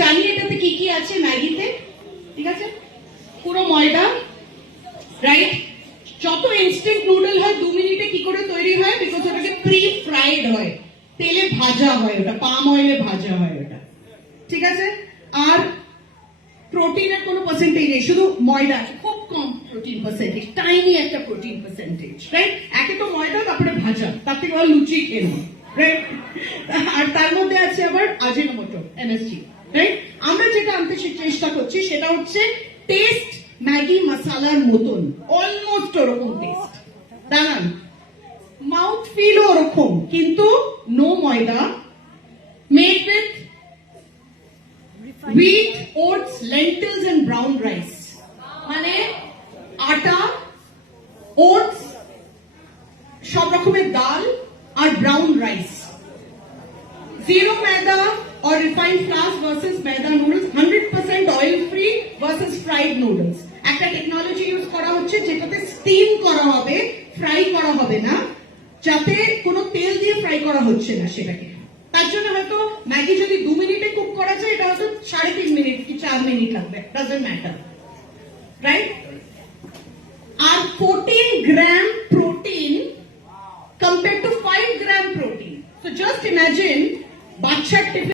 জানি এটাতে কি কি আছে ম্যাগিতে, ঠিক আছে? পুরো ময়দা, রাইট? যত ইনস্ট্যান্ট নুডল হয় 2 মিনিটে কি করে তৈরি হয়? বিকজ ওটাকে প্রি ফ্রাইড হয়, তেলে ভাজা হয়, ওটা পাম অয়েলে ভাজা হয় ওটা, ঠিক আছে? আর প্রোটিনের কোনো পার্সেন্টেজ নেই, শুধু ময়দা, খুব কম প্রোটিন পার্সেন্টেজ, টাইনি একটা প্রোটিন পার্সেন্টেজ, রাইট? একে তো ময়দা, তারপরে ভাজা, তার থেকে আবার লুচি খেয়ে নেব, রাইট? আর তার মধ্যে আছে আবার আজিনোমোটো, এমএসজি, রাইট? আমরা যেটা আনতে চেষ্টা করছি সেটা হচ্ছে টেস্ট ম্যাগি মশালার মতন, অলমোস্ট ওরকম টেস্ট, দাঁড়ান, মাউথ ফিল ওরকম, কিন্তু নো ময়দা, made with wheat, oats, lentils and brown rice. মানে আটা, ওটস, সব রকমের ডাল আর ব্রাউন রাইস। জিরো ময়দা or refined flour versus maida noodles, 100% oil free versus fried noodles. একটা টেকনোলজি ইউজ করা হচ্ছে যেটাতে স্টিম করা হবে, ফ্রাই করা হবে না, যাতে কোনো তেল দিয়ে ফ্রাই করা হচ্ছে না সেটাকে। তার জন্য হয়তো ম্যাগি যদি 2 মিনিটে কুক করা যায়, এটা হয়তো 3.5 মিনিট কি 4 মিনিট লাগবে, ডাজন্ট ম্যাটার, রাইট? আর 14 gram protein compared to 5 gram protein. So just imagine